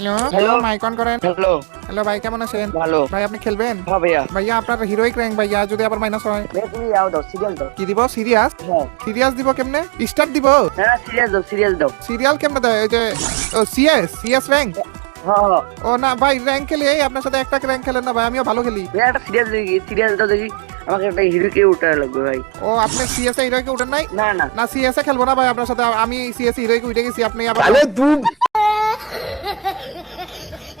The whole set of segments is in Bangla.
ভাই হ্যালো মাইক অন করেন। হ্যালো হ্যালো ভাই কেমন আছেন? ভালো। ভাই আপনি খেলবেন? হ্যাঁ ভাইয়া। ভাইয়া আপনার হিরোইক র্যাঙ্ক ভাইয়া যদি আবার মাইনাস হয় ভাইয়া তুমি যাও দাও, সিরিয়াল দাও। কি দিব? সিরিয়াস? হ্যাঁ সিরিয়াস দিব কেমনে? স্টার্ট দিব? না না, সিরিয়াল দাও, সিরিয়াল দাও। সিরিয়াল কেমনে দেয়? ওই যে সিএস র্যাঙ্ক? হ্যাঁ হ্যাঁ ও না ভাই, র্যাঙ্ক খেলি এই আপনার সাথে একটা র্যাঙ্ক খেলেন না ভাই, আমিও ভালো খেলি। ভাইয়া একটা সিরিয়াল দেখি, সিরিয়াল দাও দেখি। আমাকে একটা হিরোকে উঠানো লাগবে ভাই। ও আপনি সিএস এ হিরোইকে উঠেন নাই? না না না সিএস এ খেলবো না ভাই আপনার সাথে, আমি সিএস হিরোইকে উঠে গেছি, আপনি আবার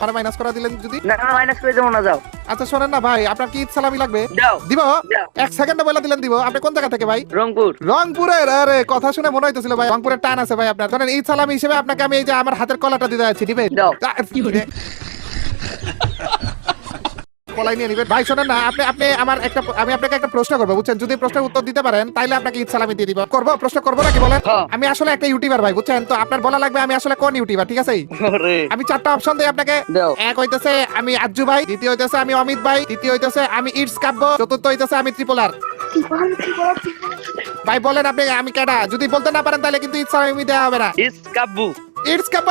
আরে মাইনাস করা দিলেন যদি। না না, মাইনাস করে দেবো না, যাও আচ্ছা শোনেন না ভাই, আপনার কি ঈদ সালামি লাগবে? যাও দিব? যাও। 1 সেকেন্ডে বলে দিলেন দিব। আপনি কোন জায়গা থেকে ভাই? রংপুর। রংপুরের? আরে কথা শুনে মনে হইতেছিল ভাই রংপুরের টান আছে ভাই আপনার। ধরেন ঈদ সালামি হিসেবে আপনাকে আমি এই যে আমার হাতের কলাটা দিতে যাচ্ছি, দিবেন? দাও। কি রে? কলাই নিয়ে নিবেন ভাই। শোনেন না, আপনি আমি আপনাকে একটা প্রশ্ন করবো বুঝছেন, যদি প্রশ্নের উত্তর দিতে পারেন তাহলে আপনাকে ঈদ সালামি দিয়ে দিব। প্রশ্ন করবো নাকি বলেন? হ্যাঁ। আমি আসলে একটা ইউটিউবার ভাই বুঝছেন, তো আপনার বলা লাগবে আমি আসলে কোন ইউটিউবার, ঠিক আছে? আরে আমি 4টা অপশন দিই আপনাকে। দাও। এক হইতেছে আমি আজ্জু ভাই, দ্বিতীয় হইতেছে আমি অমিত ভাই, তৃতীয় হইতেছে আমি ইটস কাব্য, চতুর্থ হইতেছে আমি ত্রিপোলার। ভাই বলেন আপনি আমি কেডা? যদি বলতে না পারেন তাহলে কিন্তু ঈদ সালামি দেওয়া হবে না। ইস কাব্বু। ইটস কাব্য?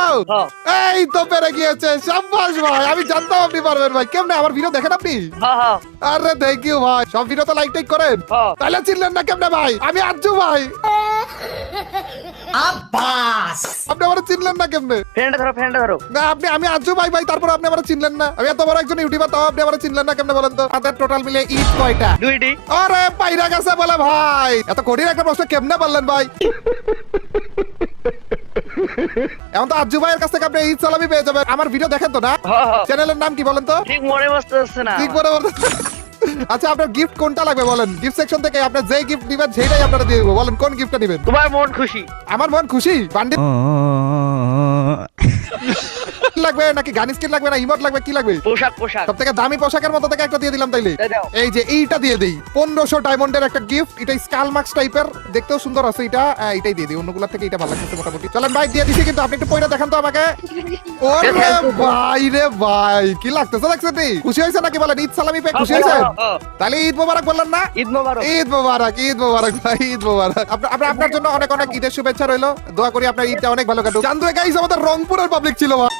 হ্যাঁ এই তো পেরে গিয়েছে, শাবাশ ভাই, আমি জানতাম আপনি পারবেন ভাই। কেমনে আমার ভিডিও দেখেন আপনি? হ্যাঁ হ্যাঁ আরে থ্যাংক ইউ ভাই, সব ভিডিও তো লাইক টাইক করেন। হ্যাঁ। তাহলে চিনলেন না কেমনে ভাই? আমি আজ্জু ভাই। আপনি আমার চিনলেন না কেমনে? ফ্রেন্ডে ধরো, ফ্রেন্ডে ধরো। না আমি আজ্জু ভাই ভাই, তারপর আপনি আমার চিনলেন না? আমি এত বড় একজন ইউটিউবার, তাও আপনি আমার চিনলেন না কেমনে বলেন তো? আমাদের টোটাল মিলে ঈদ কয়টা? 2টি। আরে পাইরা গেছে বলে ভাই, এত কঠিন একটা প্রশ্ন কেমনে পারলেন ভাই? এখন তো আজ্জু ভাইয়ের কাছ থেকে আপনি ঈদ সালামি পেয়ে যাবেন। আমার ভিডিও দেখেন তো না? হ্যাঁ হ্যাঁ চ্যানেলের নাম কি বলেন তো? ঠিক মনে বসতে হচ্ছে না। ঠিক বলে বলেন। আচ্ছা আপনার গিফট কোনটা লাগবে বলেন? গিফট সেকশন থেকে আপনার যেই গিফট দিবেন সেইটাই আপনারা দিয়ে দেবো। বলেন কোন গিফটটা দিবেন? তোমার মন খুশি। আমার মন খুশি। বান্ডিল লাগবে নাকি গান স্কিন লাগবে না ইমোট লাগবে, কি লাগবে? পোশাক পোশাক। সব থেকে দামি পোশাকের মতো থেকে একটা দিয়ে দিলাম তাইলে। দাও। এই যে এইটা দিয়ে দেই, 1500 ডায়মন্ডের একটা গিফট। এটা স্কাল মার্কস টাইপের, দেখতেও সুন্দর আছে। এটাই দিয়ে দিই, অন্যগুলোর থেকে এটা ভালো লাগছে মোটামুটি। চলেন ভাই দিয়ে দিছি, কিন্তু আপনি একটু পয়সা দেখান তো আমাকে। ওরে ভাই রে ভাই, কি লাগতেছে দেখছেন? খুশি হয়েছে নাকি বলেন? ঈদ সালামি পেয়ে খুশি হয়েছে? তাহলে ঈদ মোবারক বললেন না? ঈদ মোবারক। ঈদ মোবারক, ঈদ মোবারক ভাই, ঈদ মোবারক। আপনার জন্য অনেক অনেক ঈদের শুভেচ্ছা রইলো। দোয়া করি আপনার ঈদটা অনেক ভালো কাটুক। চান্দু গাইস আমাদের রংপুরের পাবলিক ছিল ভাই।